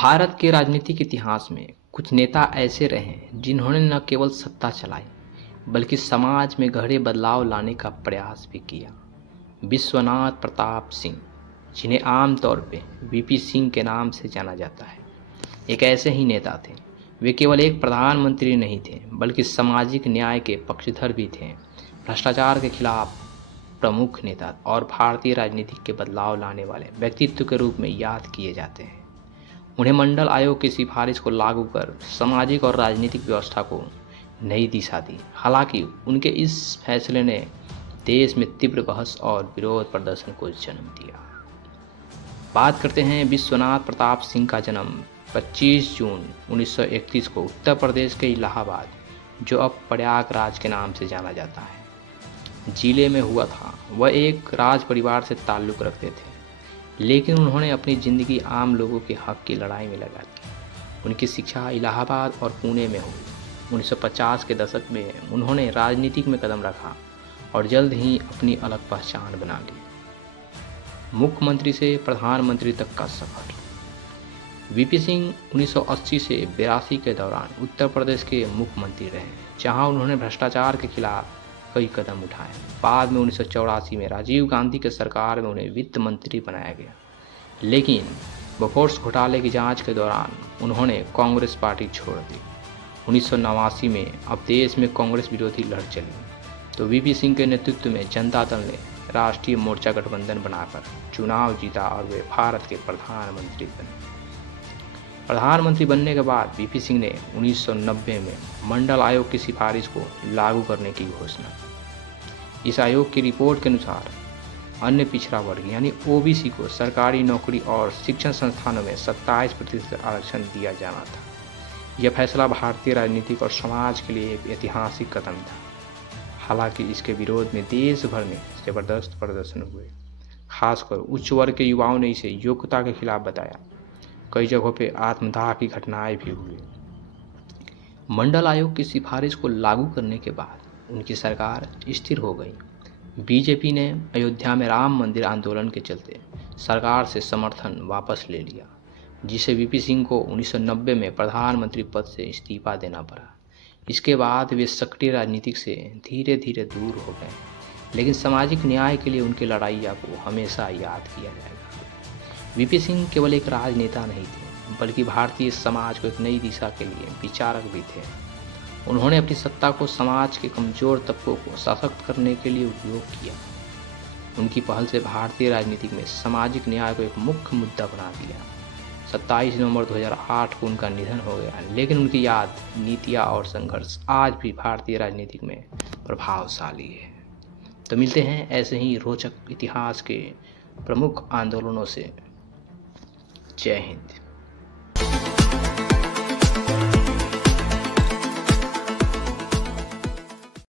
भारत के राजनीतिक इतिहास में कुछ नेता ऐसे रहे हैं जिन्होंने न केवल सत्ता चलाई बल्कि समाज में गहरे बदलाव लाने का प्रयास भी किया। विश्वनाथ प्रताप सिंह, जिन्हें आमतौर पे वीपी सिंह के नाम से जाना जाता है, एक ऐसे ही नेता थे। वे केवल एक प्रधानमंत्री नहीं थे बल्कि सामाजिक न्याय के पक्षधर भी थे, भ्रष्टाचार के खिलाफ प्रमुख नेता और भारतीय राजनीति के बदलाव लाने वाले व्यक्तित्व के रूप में याद किए जाते हैं। उन्हें मंडल आयोग की सिफारिश को लागू कर सामाजिक और राजनीतिक व्यवस्था को नई दिशा दी। हालांकि उनके इस फैसले ने देश में तीव्र बहस और विरोध प्रदर्शन को जन्म दिया। बात करते हैं विश्वनाथ प्रताप सिंह का जन्म 25 जून 1931 को उत्तर प्रदेश के इलाहाबाद, जो अब प्रयागराज के नाम से जाना जाता है, जिले में हुआ था। वह एक राज परिवार से ताल्लुक़ रखते थे, लेकिन उन्होंने अपनी ज़िंदगी आम लोगों के हक की लड़ाई में लगा दी। उनकी शिक्षा इलाहाबाद और पुणे में हुई। 1950 के दशक में उन्होंने राजनीति में कदम रखा और जल्द ही अपनी अलग पहचान बना ली। मुख्यमंत्री से प्रधानमंत्री तक का सफर। वीपी सिंह 1980 से 82 के दौरान उत्तर प्रदेश के मुख्यमंत्री रहे, जहां उन्होंने भ्रष्टाचार के खिलाफ कई कदम उठाए। बाद में 1984 में राजीव गांधी के सरकार में उन्हें वित्त मंत्री बनाया गया, लेकिन बोफोर्स घोटाले की जांच के दौरान उन्होंने कांग्रेस पार्टी छोड़ दी। 1989 में अब देश में कांग्रेस विरोधी लहर चली, तो वीपी सिंह के नेतृत्व में जनता दल ने राष्ट्रीय मोर्चा गठबंधन बनाकर चुनाव जीता और वे भारत के प्रधानमंत्री बने। प्रधानमंत्री बनने के बाद वीपी सिंह ने 1990 में मंडल आयोग की सिफारिश को लागू करने की घोषणा की। इस आयोग की रिपोर्ट के अनुसार अन्य पिछड़ा वर्ग यानी ओबीसी को सरकारी नौकरी और शिक्षण संस्थानों में 27% आरक्षण दिया जाना था। यह फैसला भारतीय राजनीतिक और समाज के लिए एक ऐतिहासिक कदम था। हालांकि इसके विरोध में देश भर में जबरदस्त प्रदर्शन हुए। खासकर उच्च वर्ग के युवाओं ने इसे योग्यता के खिलाफ बताया। कई जगहों पे आत्मदाह की घटनाएं भी हुई। मंडल आयोग की सिफारिश को लागू करने के बाद उनकी सरकार स्थिर हो गई। बीजेपी ने अयोध्या में राम मंदिर आंदोलन के चलते सरकार से समर्थन वापस ले लिया, जिसे वीपी सिंह को 1990 में प्रधानमंत्री पद से इस्तीफा देना पड़ा। इसके बाद वे सक्रिय राजनीति से धीरे धीरे दूर हो गए, लेकिन सामाजिक न्याय के लिए उनकी लड़ाइयों को हमेशा याद किया जाएगा। वीपी सिंह केवल एक राजनेता नहीं थे, बल्कि भारतीय समाज को एक नई दिशा के लिए विचारक भी थे। उन्होंने अपनी सत्ता को समाज के कमजोर तबकों को सशक्त करने के लिए उपयोग किया। उनकी पहल से भारतीय राजनीति में सामाजिक न्याय को एक मुख्य मुद्दा बना दिया। 27 नवंबर 2008 को उनका निधन हो गया, लेकिन उनकी याद, नीतियाँ और संघर्ष आज भी भारतीय राजनीति में प्रभावशाली है। तो मिलते हैं ऐसे ही रोचक इतिहास के प्रमुख आंदोलनों से। जय हिंद।